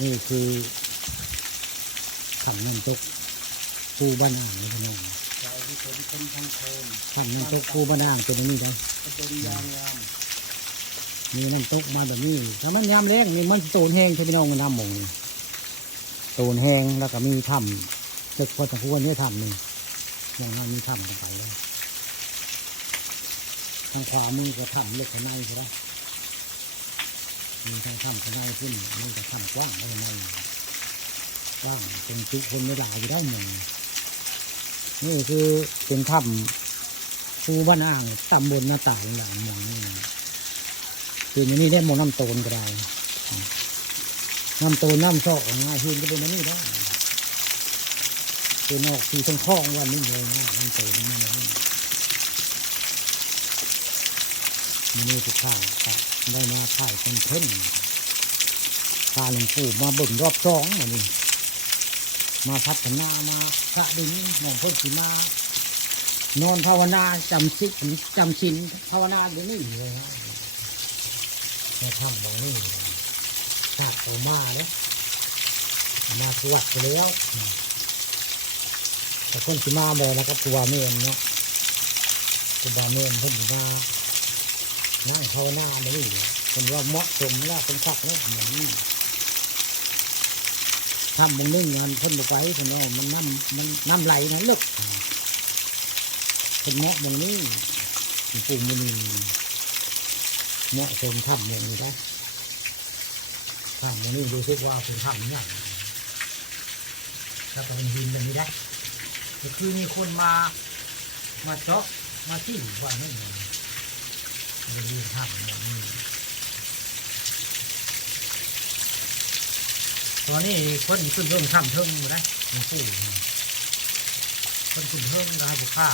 นี่คือขังน้ำตกปูบ้านอ่างนี่พี่น้องชาวที่คนคนทางนขังน้ำตกปูบ้านอ่างเป็นอันนี้ได้มีน้ำตกมาแบบนี้ถ้ามันยามแรงนี่มันโตนแห้งใช่พี่น้องน้ำมงโตนแห้งแล้วก็มีถ้ำตึกพอสมควรเนี่ถ้ำหนึ่งมองว่ามีถ้ำกันไปเลยทางขวามือก็ถ้ำเล็กข้างในใช่ไหม มีทางถ้ำข้างในขึ้นนี่ก็ถ้ำกว้างข้างในกว้างเป็นจุคนไม่หลายอยู่ได้หมองนี่คือเป็นถ้ำภูบ้านอ่างตำบลหน้าต่างหลังหมองนี่คือมันนี่ได้มน้ำโตนก็ได้น้ำโตนน้ำซอกง่ายขึ้นก็เป็นนนี้ได้เป็นออกสีทองคล้องวันนี้เลยนะน้ำโตนนี่นะมั นี่ทุกข้าวได้มาถ่ายเป็นเพ่นพาหลวงปู่มาเบิ่งรอบสองอันนี้ มาพัฒนามาพระดินหมองพ้นสีมานอนภาวนาจำสิจำชินภาวนาอยู่นี่เลยนะในถ้ำตรงนี้ชาติโอมาเลยมาปวดไปแล้วแต่คนที่มาบอกแล้วก็ปัวเมนเนาะปัวเมนเพิ่นสิมา นั่งภาวนาในนี่คนว่าเหมาะสมแล้วเป็นคักแล้วอย่างนี้ทำบางนึ่งมันเพิ่นไปเพิ่นว่ามันน้ำมันน้ำไหลนะลึกเป็นเหมาะบางนี้หลวงปู่มุนีเหมาะสมทำอย่างนี้ได้ทำอย่างนี้รู้สึกว่าเป็นทำเนี่ยถ้าเป็นดินแบบนี้ได้ก็คือมีคนมา มาเจาะมาที่ว่านั่น เองเป็นดินทำอย่างนี้ตอนนี้คนขึ้นเริ่มทำเทิงมาได้หลวงปู่คนขึ้นเทิงนะบุค่า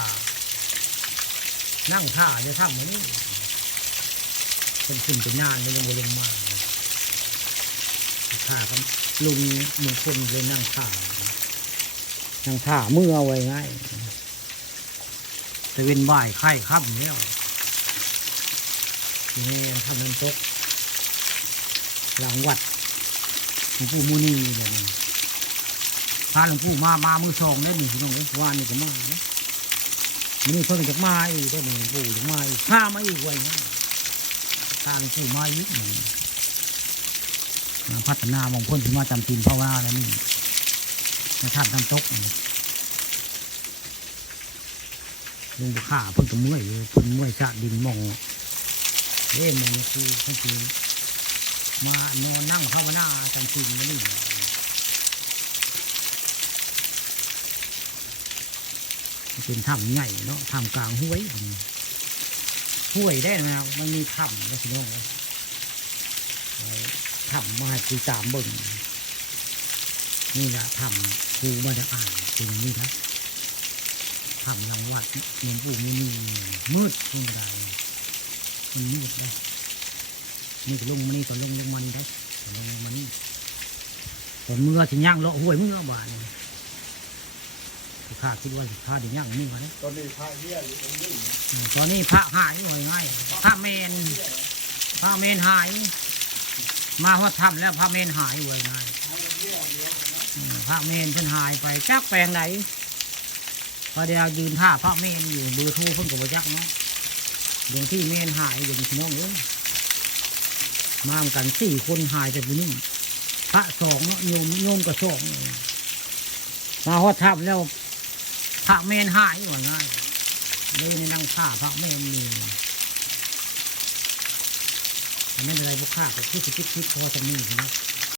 นั่งท่าจะทำอย่างนี้เป็นขึ้นเป็นนานเลยยังไม่ลงมาข่าก็ลุงมึงคลเลยนั่งข่านั่งข่าเมือเอไว้ง่ายจะเป็นบ่ายไข่ค่ำแล้วที นี่ทำเป็นต๊ะหลังวัดหลวงปู่มูนีเลยนี่พาหลวงปู่มา มามือสองได้หนึ่งพี่น้องเลยวานนี่ก็มาเนาะมือเพิ่งจะมาอีกได้หนึ่งปู่จะมาอีกข้ามาอีกไว้นะทางผู้มายุคหนึ่งพัฒนามองพ้นถึงมาจำปีนเพราะว่าอะไรนี่ในท่านทำตกลงบุข่าเพิ่งตัวเมื่อยเพิ่งเมื่อยชะดินมอง เล่นมันคือเพิ่งคือมานอนนั่งภาวนาจำปีนมานี่เป็นถ้ำใหญ่เนาะถ้ำกลางห้วยห้วยได้นะครับมันมีถ้ำนะพี่น้องถ้ำมาคือตามเบิ่งนี่แหละถ้ำภูมาด้อ่านเป็นอย่างนี้ครับถ้ำยังวัดหลวงปู่ไม่มีมืดตรงใดมั นี่นี่ก็ลงมานี่ตอนลงลงมานี่ได้ตอนลงมานี่ตอนเมื่อถึงย่างเลาะห้วยเมื่อบานเลยข้าคิดว่าข้าถึงย่างเมื่อนะตอนนี้พระเหี้ยอยู่ตรงนี้นะอืมตอนนี้พระหายหน่อยง่ายพระเมนพระเมนหาย มาว่าทำแล้วพระเมนหายเลยง่ายอืมพระเมนเพิ่นหายไปจักแปลงไหนพอเดียวยืนท่าพระเมนอยู่เบอร์โทรเพิ่นกับจักเนาะ หลวงที่เมนหายอยู่พี่น้องเอ้ยมาเหมือนกันสี่คนหายไปผู้นี้พระสองเนาะโยมโยมก็สองมาว่าทำแล้วพระเมนหายว่าง่ายเลยในนั่งผ้าพระแม่มีอันนั้นอะไรพวกข้าก็คือสิคิดคิดพอจะมีนะ